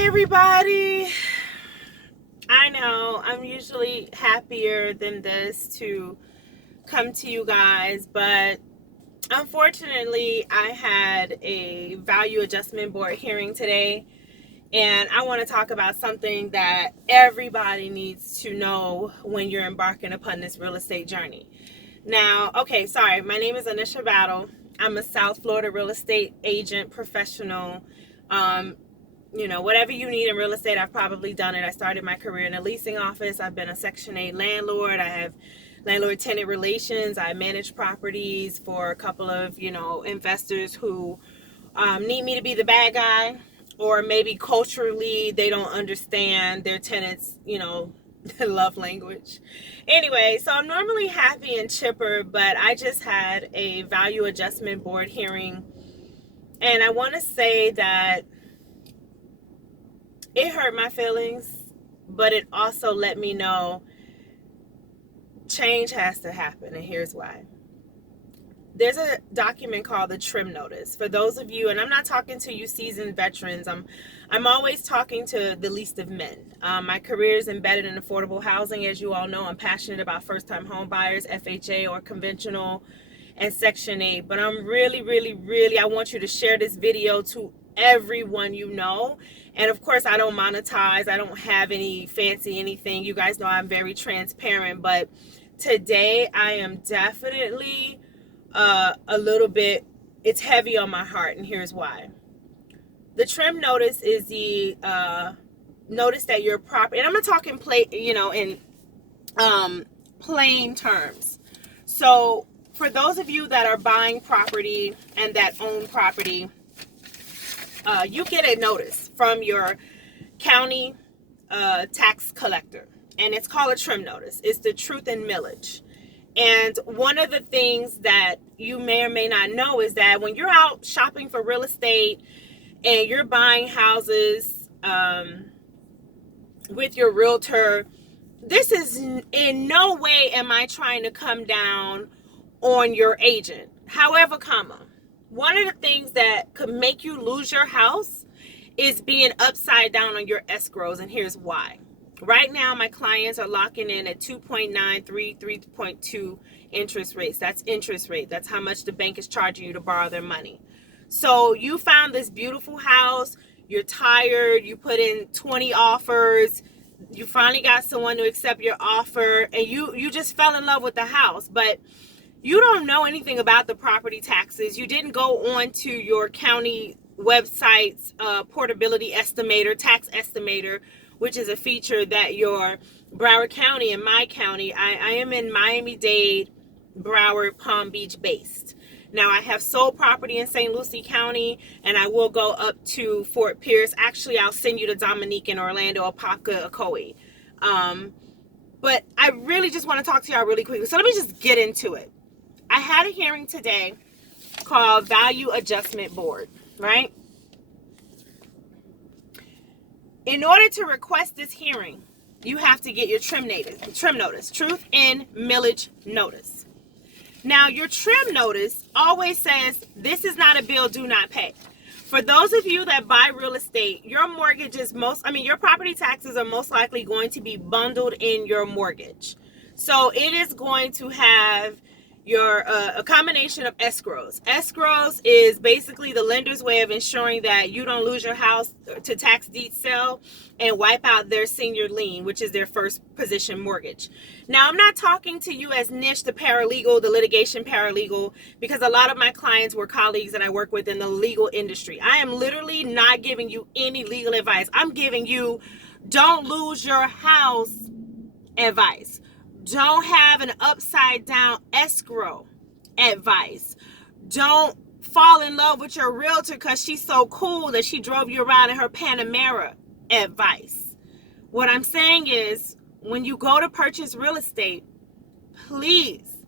Hi, everybody. I know I'm usually happier than this to come to you guys, but unfortunately, I had a value adjustment board hearing today, and I want to talk about something that everybody needs to know when you're embarking upon this real estate journey. Now, okay, sorry, my name is Anisha Battle. I'm a South Florida real estate agent professional. Whatever you need in real estate, I've probably done it. I started my career in a leasing office. I've been a Section 8 landlord. I have landlord-tenant relations. I manage properties for a couple of, investors who need me to be the bad guy, or maybe culturally they don't understand their tenants, love language. Anyway, so I'm normally happy and chipper, but I just had a value adjustment board hearing, and I want to say that it hurt my feelings, but it also let me know change has to happen, and here's why. There's a document called the trim notice. For those of you, and I'm not talking to you seasoned veterans, I'm always talking to the least of men. My career is embedded in affordable housing. As you all know, I'm passionate about first-time home buyers, FHA or conventional, and Section 8. But I'm really, I want you to share this video to everyone you know. And of course, I don't monetize. I don't have any fancy anything. You guys know I'm very transparent. But today, I am definitely a little bit, it's heavy on my heart. And here's why. The trim notice is the notice that your property, and I'm not talking in plain terms. So for those of you that are buying property and that own property, you get a notice from your county tax collector, and it's called a trim notice. It's the truth in millage. And one of the things that you may or may not know is that when you're out shopping for real estate and you're buying houses with your realtor, this is in no way am I trying to come down on your agent. However, one of the things that could make you lose your house is being upside down on your escrows, and here's why. Right now, my clients are locking in at 2.93, 3.2 interest rates. That's interest rate. That's how much the bank is charging you to borrow their money. So you found this beautiful house. You're tired. You put in 20 offers. You finally got someone to accept your offer, and you just fell in love with the house. But you don't know anything about the property taxes. You didn't go on to your county website's portability estimator, tax estimator, which is a feature that your Broward County and my county, I am in Miami-Dade, Broward, Palm Beach based. Now, I have sold property in St. Lucie County, and I will go up to Fort Pierce. Actually, I'll send you to Dominique and Orlando, Apopka, Ocoee. But I really just want to talk to y'all really quickly. So let me just get into it. I had a hearing today called Value Adjustment Board, right? In order to request this hearing, you have to get your trim notice, truth in millage notice. Now, your trim notice always says, this is not a bill, do not pay. For those of you that buy real estate, your mortgage is your property taxes are most likely going to be bundled in your mortgage. So it is going to have a combination of escrows. Escrows is basically the lender's way of ensuring that you don't lose your house to tax deed sale and wipe out their senior lien, which is their first position mortgage. Now, I'm not talking to you as Nish, the paralegal, the litigation paralegal, because a lot of my clients were colleagues that I work with in the legal industry. I am literally not giving you any legal advice. I'm giving you don't lose your house advice. Don't have an upside down escrow advice. Don't fall in love with your realtor because she's so cool that she drove you around in her Panamera advice. What I'm saying is, when you go to purchase real estate, please,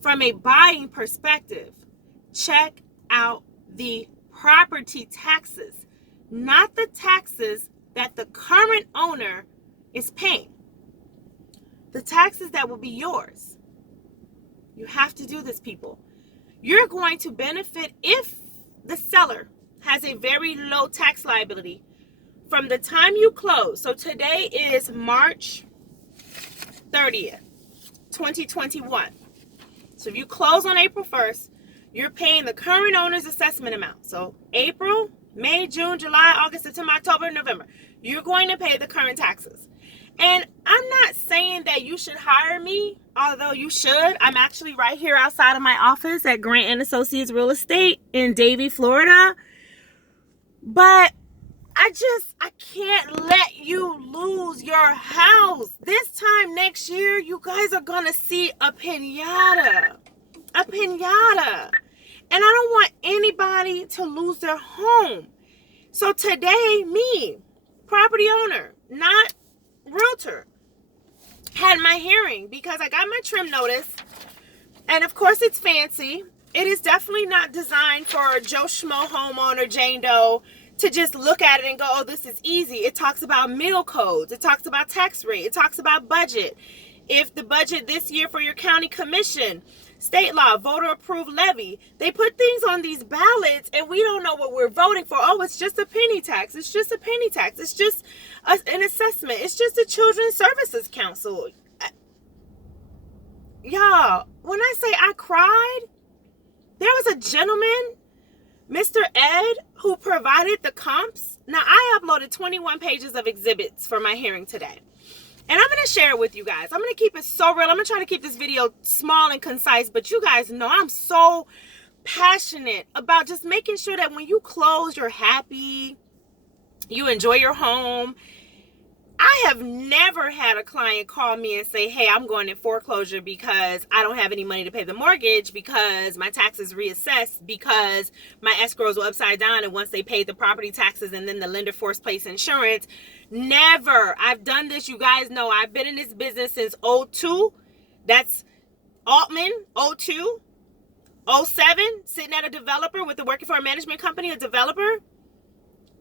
from a buying perspective, check out the property taxes, not the taxes that the current owner is paying. The taxes that will be yours. You have to do this, people. You're going to benefit if the seller has a very low tax liability from the time you close, so today is March 30th, 2021. So if you close on April 1st, you're paying the current owner's assessment amount. So April, May, June, July, August, September, October, November. You're going to pay the current taxes. And I'm not saying that you should hire me, although you should. I'm actually right here outside of my office at Grant & Associates Real Estate in Davie, Florida. But I can't let you lose your house. This time next year, you guys are going to see a piñata. A piñata. And I don't want anybody to lose their home. So today, me, property owner, not realtor, had my hearing because I got my trim notice. And of course, it's fancy. It is definitely not designed for Joe Schmo homeowner, Jane Doe, to just look at it and go, oh, this is easy. It talks about meal codes. It talks about tax rate. It talks about budget. If the budget this year for your county commission, state law, voter approved levy, they put things on these ballots and we don't know what we're voting for. Oh, it's just a penny tax. It's just a penny tax. It's just an assessment. It's just a Children's Services Council. Y'all, when I say I cried, there was a gentleman, Mr. Ed, who provided the comps. Now, I uploaded 21 pages of exhibits for my hearing today. And I'm going to share it with you guys. I'm going to keep it so real. I'm going to try to keep this video small and concise. But you guys know I'm so passionate about just making sure that when you close, you're happy. You enjoy your home. I have never had a client call me and say, hey, I'm going in foreclosure because I don't have any money to pay the mortgage, because my taxes reassessed, because my escrows were upside down, and once they paid the property taxes and then the lender forced place insurance. Never. I've done this. You guys know I've been in this business since 02. That's Altman, 02. 07, sitting at a developer with working for a management company, a developer.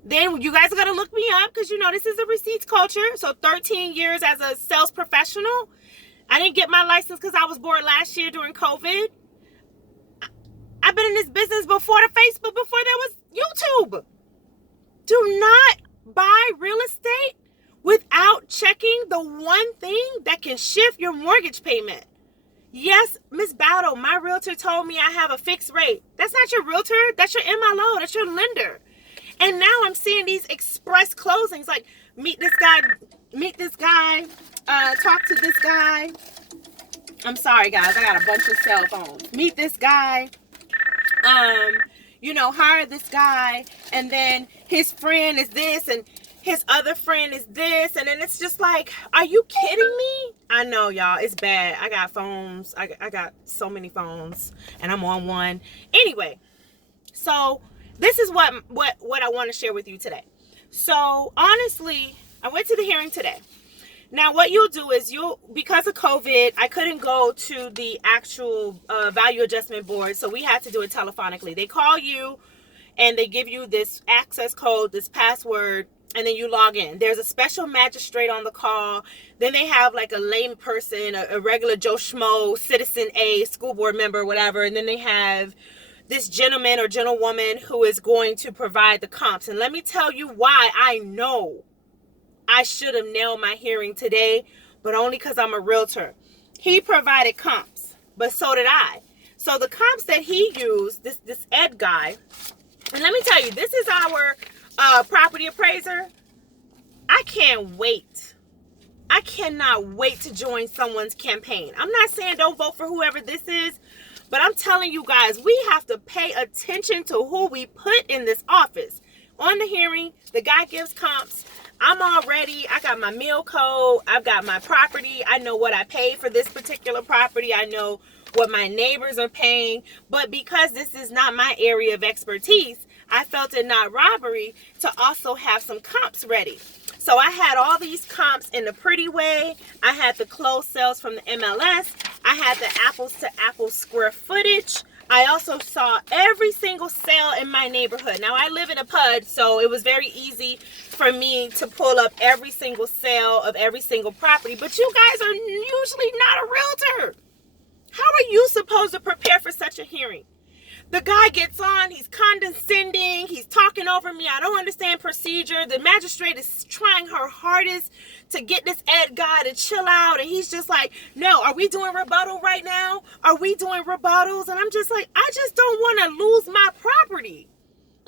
Then you guys are going to look me up because, you know, this is a receipts culture. So 13 years as a sales professional. I didn't get my license because I was bored last year during COVID. I've been in this business before the Facebook, before there was YouTube. Do not buy real estate without checking the one thing that can shift your mortgage payment. Yes, Miss Battle, my realtor told me I have a fixed rate. That's not your realtor. That's your MLO. That's your lender. And now I'm seeing these express closings, like meet this guy, talk to this guy. I'm sorry, guys. I got a bunch of cell phones. Meet this guy, hire this guy. And then his friend is this and his other friend is this. And then it's just like, are you kidding me? I know, y'all. It's bad. I got phones. I got so many phones and I'm on one. Anyway, so this is what I want to share with you today. So honestly, I went to the hearing today. Now what you'll do is because of COVID, I couldn't go to the actual value adjustment board. So we had to do it telephonically. They call you and they give you this access code, this password, and then you log in. There's a special magistrate on the call. Then they have like a lame person, a regular Joe Schmo, citizen A, school board member, whatever. And then they have this gentleman or gentlewoman who is going to provide the comps. And let me tell you why I know I should have nailed my hearing today, but only because I'm a realtor. He provided comps, but so did I. So the comps that he used, this Ed guy, and let me tell you, this is our property appraiser. I can't wait. I cannot wait to join someone's campaign. I'm not saying don't vote for whoever this is, but I'm telling you guys, we have to pay attention to who we put in this office. On the hearing, the guy gives comps. I got my meal code. I've got my property. I know what I paid for this particular property. I know what my neighbors are paying. But because this is not my area of expertise, I felt it not robbery to also have some comps ready. So I had all these comps in a pretty way. I had the closed sales from the MLS. I had the apples to apples square footage. I also saw every single sale in my neighborhood. Now I live in a PUD, so it was very easy for me to pull up every single sale of every single property. But you guys are usually not a realtor. How are you supposed to prepare for such a hearing? The guy gets on, he's condescending, he's talking over me. I don't understand procedure. The magistrate is trying her hardest to get this Ed guy to chill out. And he's just like, no, are we doing rebuttal right now? Are we doing rebuttals? And I'm just like, I just don't want to lose my property.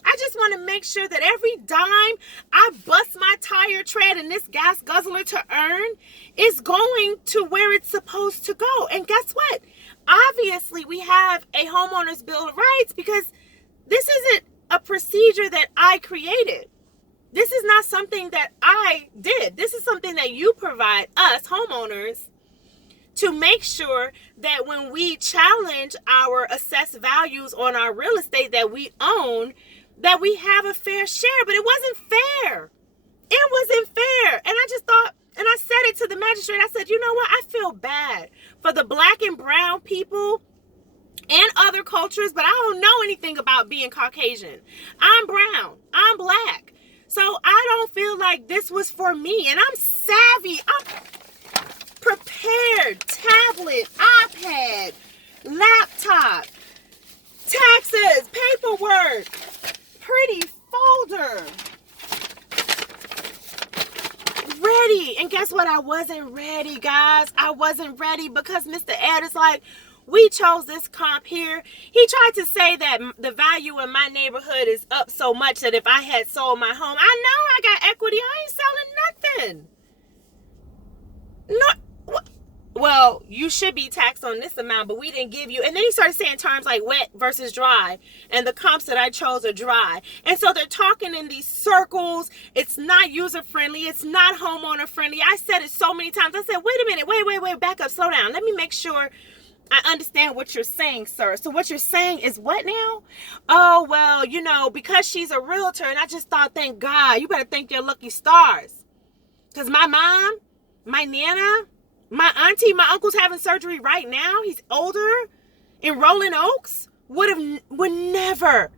I just want to make sure that every dime I bust my tire tread and this gas guzzler to earn is going to where it's supposed to go. And guess what? Obviously, we have a homeowner's bill of rights because this isn't a procedure that I created. This is not something that I did. This is something that you provide us homeowners to make sure that when we challenge our assessed values on our real estate that we own, that we have a fair share. But it wasn't fair. It wasn't fair. And I just thought, and I said it to the magistrate, I said, you know what? I feel bad for the black and brown people and other cultures, but I don't know anything about being Caucasian. I'm brown. I'm black. So I don't feel like this was for me. And I'm savvy. I'm prepared. Tablet, iPad, laptop, taxes, paperwork, pretty folder. Ready. And guess what? I wasn't ready, guys. I wasn't ready because Mr. Ed is like, we chose this comp here. He tried to say that the value in my neighborhood is up so much that if I had sold my home, I know I got equity. I ain't selling nothing. No. Well, you should be taxed on this amount, but we didn't give you. And then he started saying terms like wet versus dry. And the comps that I chose are dry. And so they're talking in these circles. It's not user friendly. It's not homeowner friendly. I said it so many times. I said, wait a minute. Wait. Back up. Slow down. Let me make sure I understand what you're saying, sir. So what you're saying is what now? Oh, well, you know, because she's a realtor. And I just thought, thank God. You better thank your lucky stars. Because my mom, my Nana, my auntie, my uncle's having surgery right now. He's older in Rolling Oaks. Would never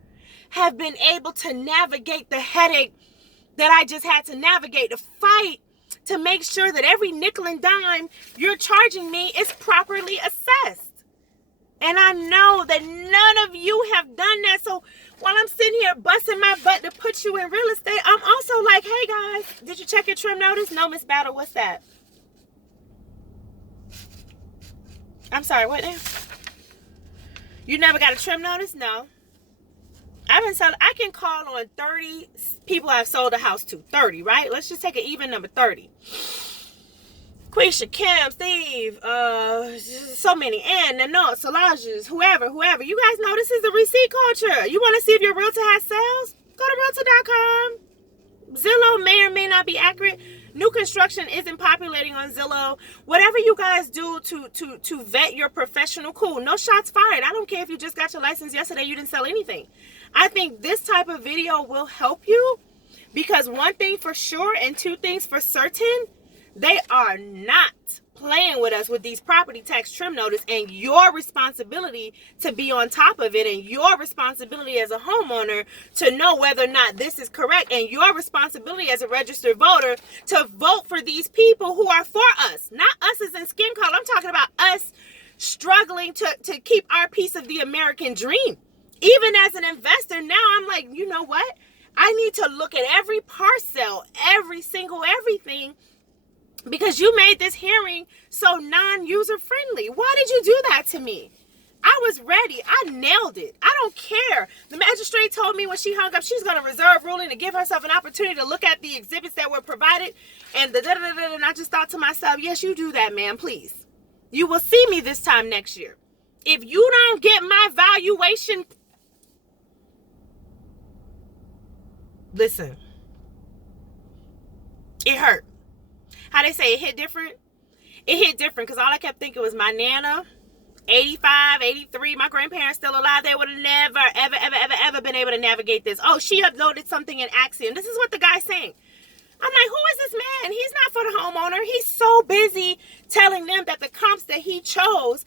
have been able to navigate the headache that I just had to navigate, to fight, to make sure that every nickel and dime you're charging me is properly assessed. And I know that none of you have done that. So while I'm sitting here busting my butt to put you in real estate, I'm also like, hey guys, did you check your trim notice? No, Miss Battle, what's that? I'm sorry, what now? You never got a trim notice? No. I've been selling, I can call on 30 people I've sold a house to. 30, right? Let's just take an even number, 30. Quisha, Kim, Steve, so many, Ann, Nanot, Solanges, whoever. You guys know this is the receipt culture. You want to see if your realtor has sales? Go to realtor.com. Zillow may or may not be accurate. New construction isn't populating on Zillow. Whatever you guys do to vet your professional, cool. No shots fired. I don't care if you just got your license yesterday, you didn't sell anything. I think this type of video will help you because one thing for sure and two things for certain, they are not playing with us with these property tax trim notice, and your responsibility to be on top of it, and your responsibility as a homeowner to know whether or not this is correct, and your responsibility as a registered voter to vote for these people who are for us, not us as in skin color. I'm talking about us struggling to keep our piece of the American dream. Even as an investor, now I'm like, you know what? I need to look at every parcel, every single everything, because you made this hearing so non-user friendly. Why did you do that to me? I was ready. I nailed it. I don't care. The magistrate told me when she hung up, she's going to reserve ruling to give herself an opportunity to look at the exhibits that were provided. And and I just thought to myself, yes, you do that, ma'am, please. You will see me this time next year. If you don't get my valuation, listen, it hurt. How they say it hit different? It hit different because all I kept thinking was my Nana, 85, 83, my grandparents still alive. They would have never, ever been able to navigate this. Oh, she uploaded something in Axiom. This is what the guy's saying. I'm like, who is this man? He's not for the homeowner. He's so busy telling them that the comps that he chose,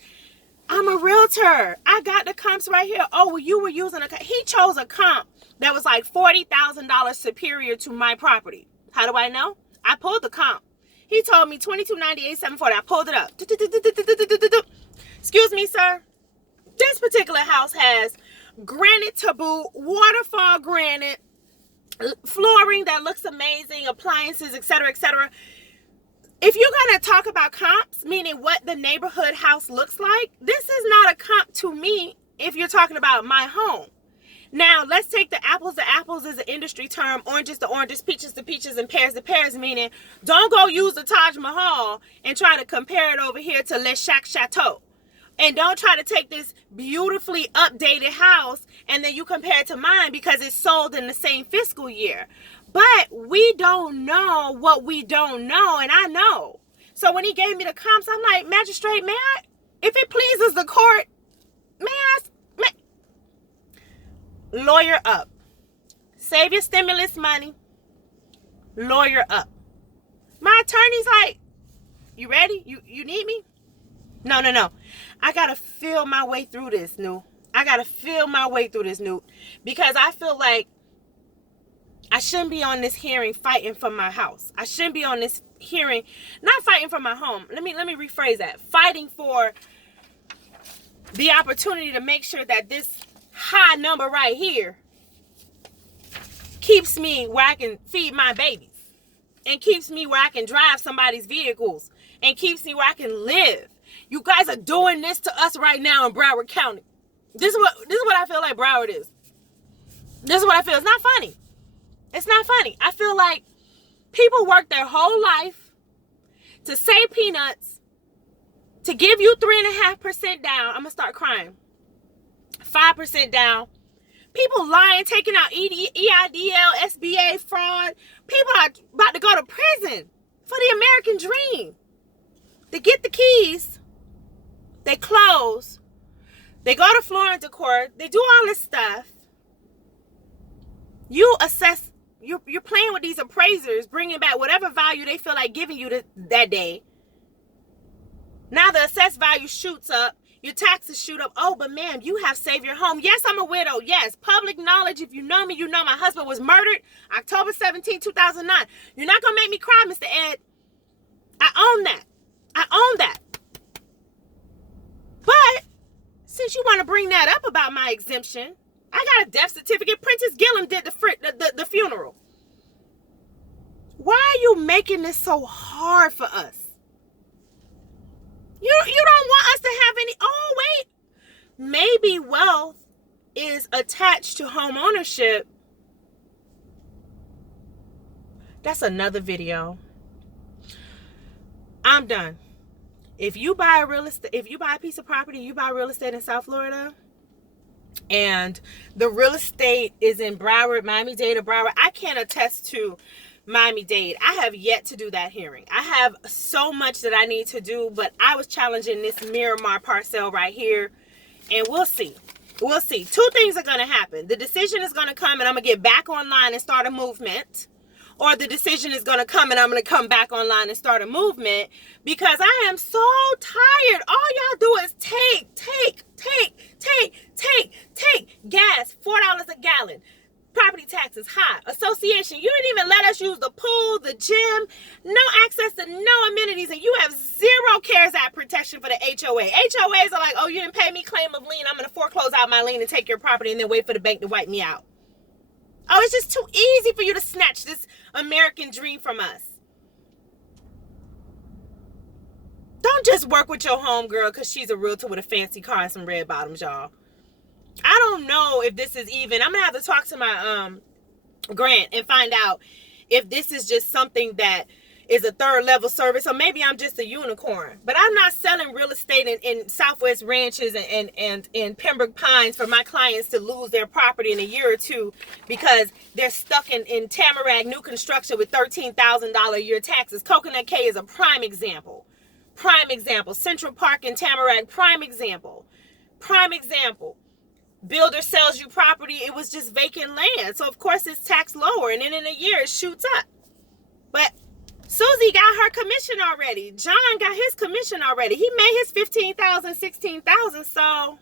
I'm a realtor. I got the comps right here. Oh, well, you were using he chose a comp that was like $40,000 superior to my property. How do I know? I pulled the comp. He told me $22.98, $740. I pulled it up. Excuse me, sir. This particular house has granite to boot, waterfall granite, flooring that looks amazing, appliances, etc., etc. If you're going to talk about comps, meaning what the neighborhood house looks like, this is not a comp to me if you're talking about my home. Now, let's take the apples to apples as an industry term, oranges to oranges, peaches to peaches, and pears to pears, meaning don't go use the Taj Mahal and try to compare it over here to Le Chateau. And don't try to take this beautifully updated house and then you compare it to mine because it's sold in the same fiscal year. But we don't know what we don't know, and I know. So when he gave me the comps, I'm like, magistrate, may I, if it pleases the court, may I, lawyer up. Save your stimulus money. Lawyer up. My attorney's like, you ready? You need me? No. I got to feel my way through this, New. I got to feel my way through this, New. Because I feel like I shouldn't be on this hearing fighting for my house. I shouldn't be on this hearing, not fighting for my home. Let me rephrase that. Fighting for the opportunity to make sure that this high number right here keeps me where I can feed my babies and keeps me where I can drive somebody's vehicles and keeps me where I can live. You guys are doing this to us right now in Broward County. This is what I feel like Broward is. This is what I feel. It's not funny. It's not funny. I feel like people work their whole life to save peanuts, to give you 3.5% down. I'm going to start crying. 5% down. People lying, taking out EIDL, SBA fraud. People are about to go to prison for the American dream. They get the keys. They close. They go to Florida court. They do all this stuff. You assess. You're playing with these appraisers, bringing back whatever value they feel like giving you that day. Now the assessed value shoots up. Your taxes shoot up. Oh, but ma'am, you have saved your home. Yes, I'm a widow. Yes, public knowledge. If you know me, you know my husband was murdered October 17, 2009. You're not going to make me cry, Mr. Ed. I own that. I own that. But since you want to bring that up about my exemption, I got a death certificate. Princess Gilliam did the funeral. Why are you making this so hard for us? You don't want us to have any. Oh, wait. Maybe wealth is attached to home ownership. That's another video. I'm done. If you buy a piece of property, you buy real estate in South Florida, and the real estate is in Broward, Miami-Dade, or Broward, I can't attest to Miami-Dade. I have yet to do that hearing. I have so much that I need to do, but I was challenging this Miramar parcel right here, and we'll see. We'll see. Two things are going to happen. The decision is going to come, and I'm going to get back online and start a movement. Or the decision is going to come and I'm going to come back online and start a movement, because I am so tired. All y'all do is take gas, $4 a gallon. Property taxes high. Association, you didn't even let us use the pool, the gym, no access to no amenities, and you have zero CARES Act protection for the HOA. HOAs are like, oh, you didn't pay me, claim of lien. I'm going to foreclose out my lien and take your property and then wait for the bank to wipe me out. Oh, it's just too easy for you to snatch this American dream from us. Don't just work with your homegirl because she's a realtor with a fancy car and some red bottoms, y'all. I don't know if this is even. I'm going to have to talk to my grant and find out if this is just something that is a third level service, or maybe I'm just a unicorn. But I'm not selling real estate in Southwest Ranches and in Pembroke Pines for my clients to lose their property in a year or two because they're stuck in Tamarack new construction with $13,000 a year taxes. Coconut Cay is a prime example. Prime example. Central Park in Tamarack, prime example. Prime example. Builder sells you property, it was just vacant land. So of course it's taxed lower, and then in a year it shoots up. But Susie got her commission already. John got his commission already. He made his $15,000, $16,000. So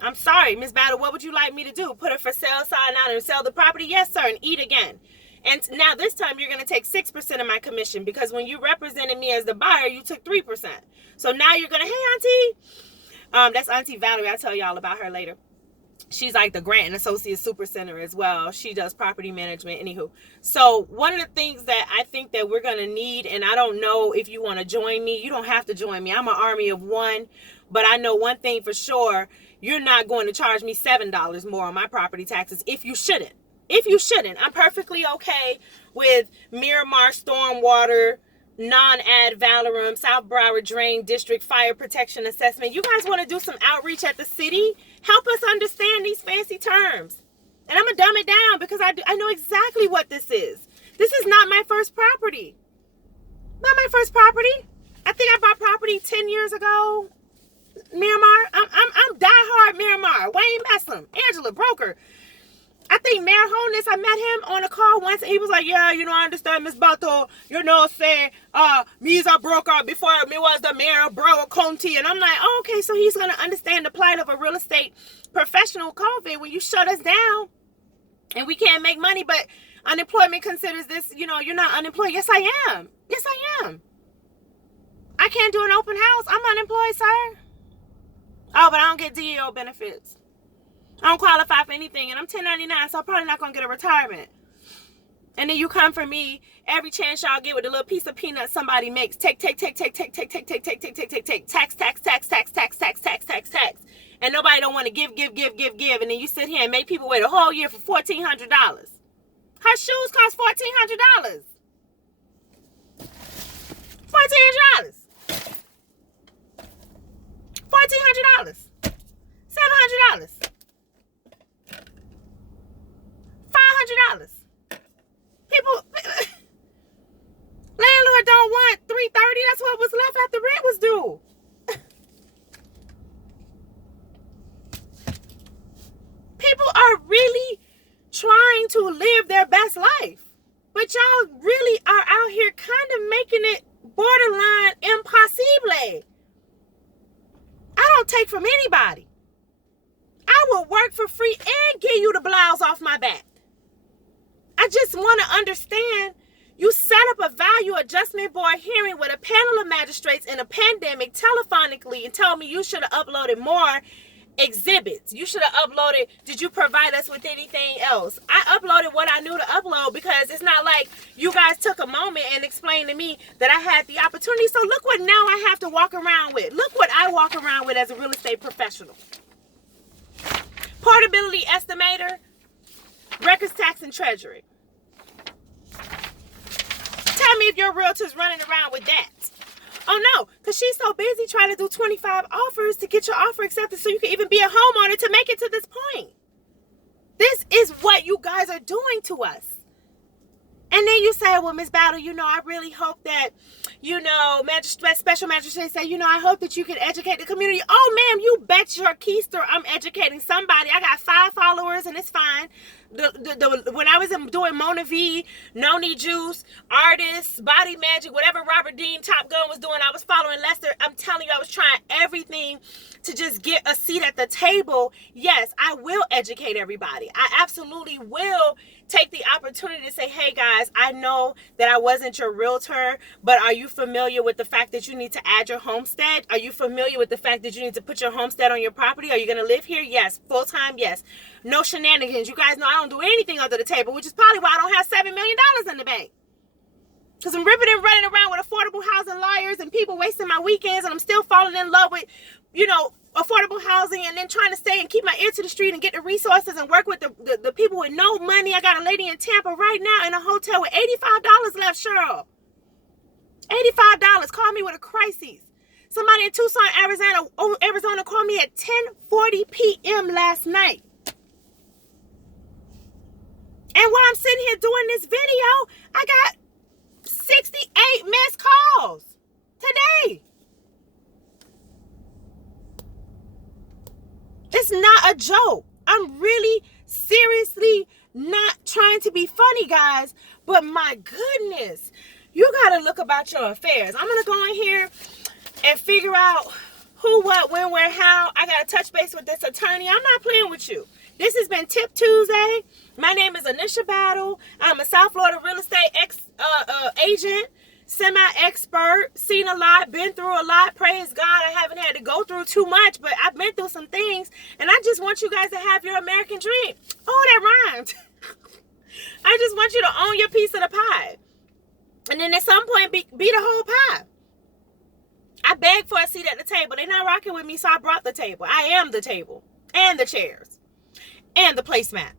I'm sorry, Miss Battle, what would you like me to do? Put a for sale sign out and sell the property? Yes, sir, and eat again. And now this time you're going to take 6% of my commission, because when you represented me as the buyer, you took 3%. So now you're going to, hey, Auntie. That's Auntie Valerie. I'll tell y'all about her later. She's like the grant and associate super center as well. She does property management. Anywho, so one of the things that I think that we're going to need, and I don't know if you want to join me, you don't have to join me. I'm an army of one, but I know one thing for sure. You're not going to charge me $7 more on my property taxes if you shouldn't. If you shouldn't. I'm perfectly okay with Miramar stormwater, non-ad valorem, South Broward Drain District Fire Protection Assessment. You guys want to do some outreach at the city? Help us understand these fancy terms. And I'm going to dumb it down because I know exactly what this is. This is not my first property. Not my first property. I think I bought property 10 years ago. Miramar. I'm diehard Miramar. Wayne Messam. Angela Broker. I think Mayor Holness, I met him on a call once, and he was like, yeah, I understand, Miss Bato, saying, me's a broker before me was the mayor of Broward County. And I'm like, oh, okay, so he's going to understand the plight of a real estate professional COVID when you shut us down and we can't make money, but unemployment considers this, you're not unemployed. Yes, I am. Yes, I am. I can't do an open house. I'm unemployed, sir. Oh, but I don't get DEO benefits. I don't qualify for anything, and I'm 1099, so I'm probably not going to get a retirement. And then you come for me every chance y'all get with a little piece of peanut somebody makes. Take. Tax. And nobody don't want to give. And then you sit here and make people wait a whole year for $1,400. Her shoes cost $1,400. $1,400. $1,400. $700. $500. People, landlord don't want $330. That's what was left after rent was due. People are really trying to live their best life, but y'all really are out here kind of making it borderline impossible. I don't take from anybody. I will work for free and give you the blouse off my back. I just want to understand, you set up a value adjustment board hearing with a panel of magistrates in a pandemic telephonically and told me you should have uploaded more exhibits. You should have uploaded, did you provide us with anything else? I uploaded what I knew to upload because it's not like you guys took a moment and explained to me that I had the opportunity. So look what now I have to walk around with. Look what I walk around with as a real estate professional. Portability estimator, records tax and treasury. Tell me if your realtor's running around with that. Oh no, because she's so busy trying to do 25 offers to get your offer accepted so you can even be a homeowner to make it to this point. This is what you guys are doing to us. And then you say, well, Miss Battle, I really hope that, special magistrates say, I hope that you can educate the community. Oh, ma'am, you bet your keister I'm educating somebody. I got 5 followers and it's fine. When I was doing Mona V, Noni Juice, Artists, Body Magic, whatever Robert Dean Top Gun was doing, I was following Lester. I'm telling you, I was trying everything to just get a seat at the table. Yes, I will educate everybody. I absolutely will take the opportunity to say, hey guys, I know that I wasn't your realtor, but are you familiar with the fact that you need to add your homestead? Are you familiar with the fact that you need to put your homestead on your property? Are you going to live here? Yes. Full time? Yes. No shenanigans. You guys know I don't do anything under the table, which is probably why I don't have $7 million in the bank. Because I'm ripping and running around with affordable housing lawyers and people wasting my weekends, and I'm still falling in love with, affordable housing, and then trying to stay and keep my ear to the street and get the resources and work with the people with no money. I got a lady in Tampa right now in a hotel with $85 left, Cheryl. $85. Call me with a crisis. Somebody in Tucson, Arizona called me at 10:40 p.m. last night. And while I'm sitting here doing this video, I got 68 missed calls today. It's not a joke. I'm really seriously not trying to be funny, guys. But my goodness, you got to look about your affairs. I'm going to go in here and figure out who, what, when, where, how. I got to touch base with this attorney. I'm not playing with you. This has been Tip Tuesday. My name is Anisha Battle. I'm a South Florida real estate agent, semi-expert, seen a lot, been through a lot. Praise God, I haven't had to go through too much, but I've been through some things, and I just want you guys to have your And then at some point, be the whole pie. I begged for a seat at the table. They're not rocking with me, so I brought the table. I am the table and the chairs and the placemat.